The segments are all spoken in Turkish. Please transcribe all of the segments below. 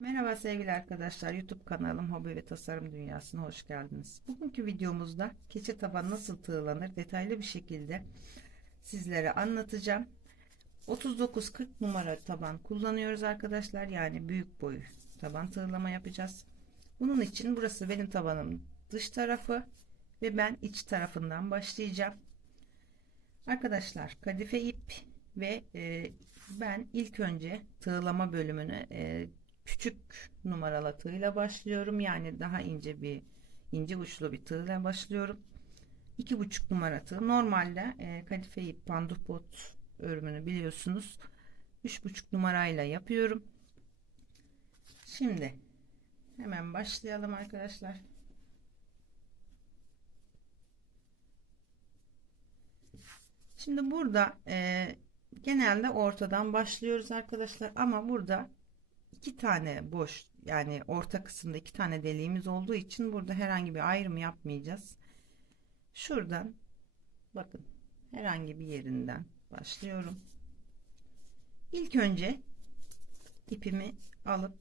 Merhaba sevgili arkadaşlar YouTube kanalım Hobi ve Tasarım Dünyası'na hoş geldiniz. Bugünkü videomuzda keçe taban nasıl tığlanır detaylı bir şekilde sizlere anlatacağım. 39-40 numara taban kullanıyoruz arkadaşlar yani büyük boy taban tığlama yapacağız. Bunun için burası benim tabanım dış tarafı ve ben iç tarafından başlayacağım. Arkadaşlar kadife ip ve e, ben ilk önce tığlama bölümünü e, küçük numaralı tığla başlıyorum. Yani daha ince bir ince uçlu bir tığla başlıyorum. İki buçuk numara tığ. Normalde e, kadife ip pandupot örümünü biliyorsunuz. Üç buçuk numarayla yapıyorum. Şimdi hemen başlayalım arkadaşlar. Şimdi burada e, genelde ortadan başlıyoruz arkadaşlar ama burada iki tane boş yani orta kısımda iki tane deliğimiz olduğu için burada herhangi bir ayrım yapmayacağız. Şuradan bakın herhangi bir yerinden başlıyorum. İlk önce ipimi alıp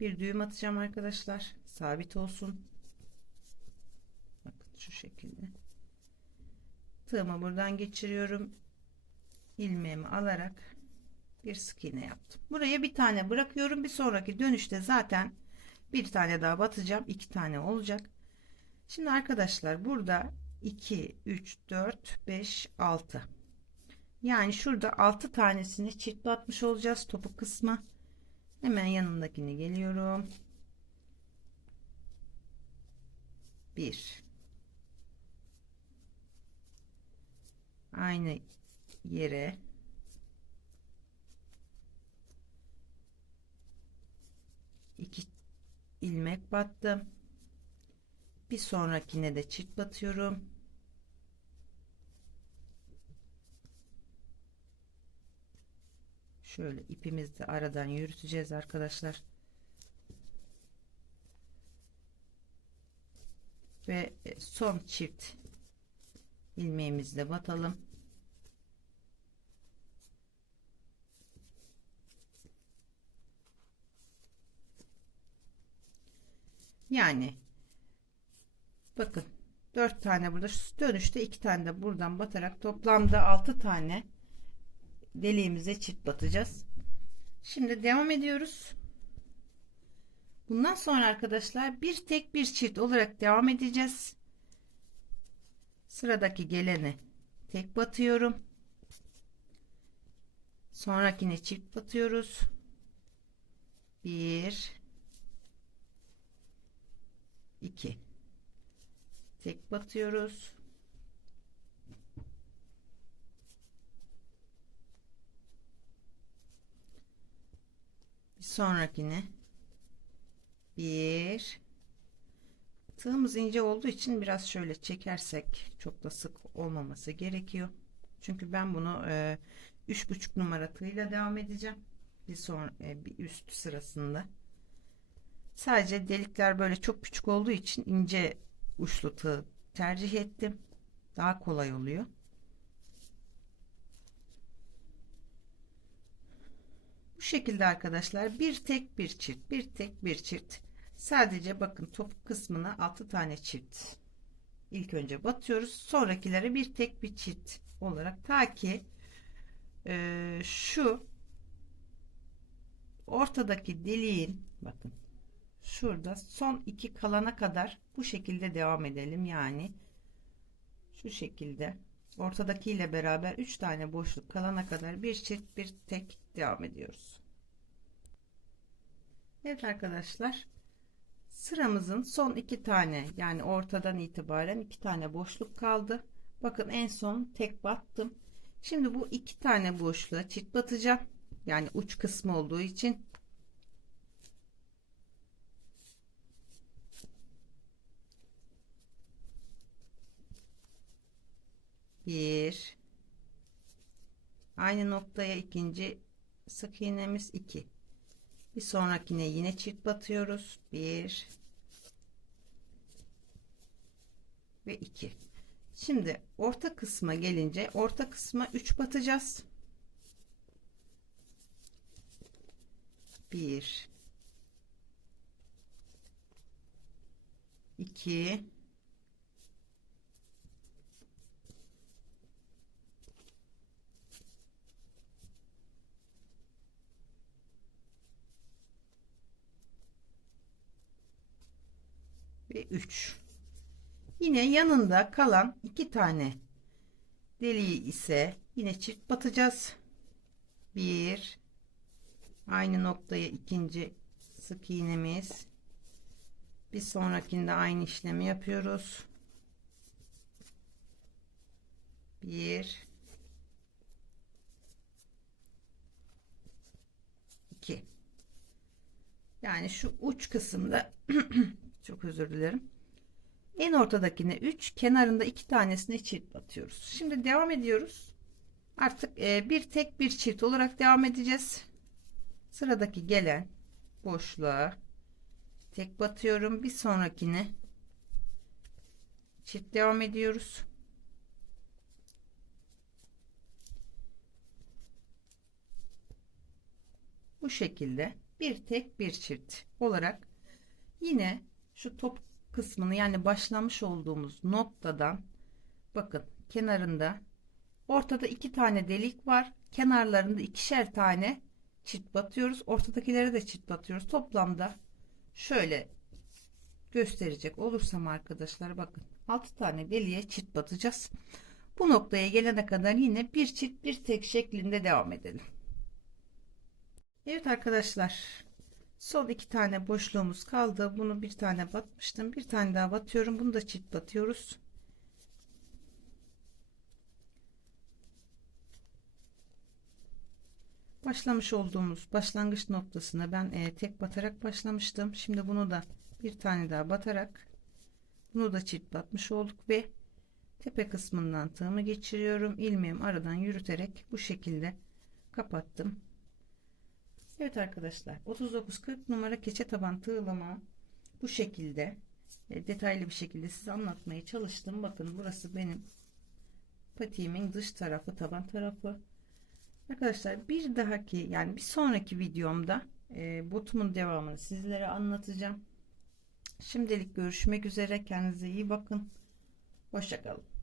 bir düğüm atacağım arkadaşlar. Sabit olsun. Bakın şu şekilde. Tığımı buradan geçiriyorum. ilmeğimi alarak bir sık iğne yaptım. Buraya bir tane bırakıyorum. Bir sonraki dönüşte zaten bir tane daha batacağım. iki tane olacak. Şimdi arkadaşlar burada 2, 3, 4, 5, 6. Yani şurada 6 tanesini çift batmış olacağız topuk kısmı. Hemen yanındakini geliyorum. 1 Aynı yere iki ilmek battım. Bir sonrakine de çift batıyorum. Şöyle ipimizi de aradan yürüteceğiz arkadaşlar. Ve e, son çift ilmeğimizle batalım. Yani bakın 4 tane burada dönüşte 2 tane de buradan batarak toplamda 6 tane deliğimize çift batacağız. Şimdi devam ediyoruz. Bundan sonra arkadaşlar bir tek bir çift olarak devam edeceğiz. Sıradaki geleni tek batıyorum. Sonrakine çift batıyoruz. 1 2 tek batıyoruz. Bir sonrakine bir. Tığımız ince olduğu için biraz şöyle çekersek çok da sık olmaması gerekiyor. Çünkü ben bunu e, üç buçuk numara tığla devam edeceğim. Bir son e, bir üst sırasında Sadece delikler böyle çok küçük olduğu için ince uçlu tığ tercih ettim. Daha kolay oluyor. Bu şekilde arkadaşlar bir tek bir çift bir tek bir çift sadece bakın topuk kısmına 6 tane çift ilk önce batıyoruz sonrakilere bir tek bir çift olarak ta ki e, şu ortadaki deliğin bakın şurada son iki kalana kadar bu şekilde devam edelim. Yani şu şekilde ortadaki ile beraber üç tane boşluk kalana kadar bir çift bir tek devam ediyoruz. Evet arkadaşlar sıramızın son iki tane yani ortadan itibaren iki tane boşluk kaldı. Bakın en son tek battım. Şimdi bu iki tane boşluğa çift batacağım. Yani uç kısmı olduğu için 1 aynı noktaya ikinci sık iğnemiz 2 bir sonrakine yine çift batıyoruz. 1 ve 2 şimdi orta kısma gelince orta kısma 3 batacağız. 1 2 ve 3 yine yanında kalan iki tane deliği ise yine çift batacağız. Bir aynı noktaya ikinci sık iğnemiz. Bir sonrakinde aynı işlemi yapıyoruz. Bir iki. Yani şu uç kısımda çok özür dilerim. En ortadakine 3 kenarında iki tanesine çift batıyoruz şimdi devam ediyoruz. Artık e, bir tek bir çift olarak devam edeceğiz. Sıradaki gelen boşluğa tek batıyorum. Bir sonrakine çift devam ediyoruz. Bu şekilde bir tek bir çift olarak yine şu top kısmını yani başlamış olduğumuz noktadan bakın kenarında ortada iki tane delik var. Kenarlarında ikişer tane çift batıyoruz. Ortadakilere de çift batıyoruz. Toplamda şöyle gösterecek olursam arkadaşlar bakın 6 tane deliğe çift batacağız. Bu noktaya gelene kadar yine bir çift bir tek şeklinde devam edelim. Evet arkadaşlar Sol iki tane boşluğumuz kaldı. Bunu bir tane batmıştım. Bir tane daha batıyorum. Bunu da çift batıyoruz. Başlamış olduğumuz başlangıç noktasına ben e, tek batarak başlamıştım. Şimdi bunu da bir tane daha batarak bunu da çift batmış olduk ve tepe kısmından tığımı geçiriyorum. ilmeğimi aradan yürüterek bu şekilde kapattım. Evet arkadaşlar 39-40 numara keçe taban tığlama bu şekilde e, detaylı bir şekilde size anlatmaya çalıştım. Bakın burası benim patiğimin dış tarafı taban tarafı. Arkadaşlar bir dahaki yani bir sonraki videomda e, botumun devamını sizlere anlatacağım. Şimdilik görüşmek üzere. Kendinize iyi bakın. Hoşçakalın.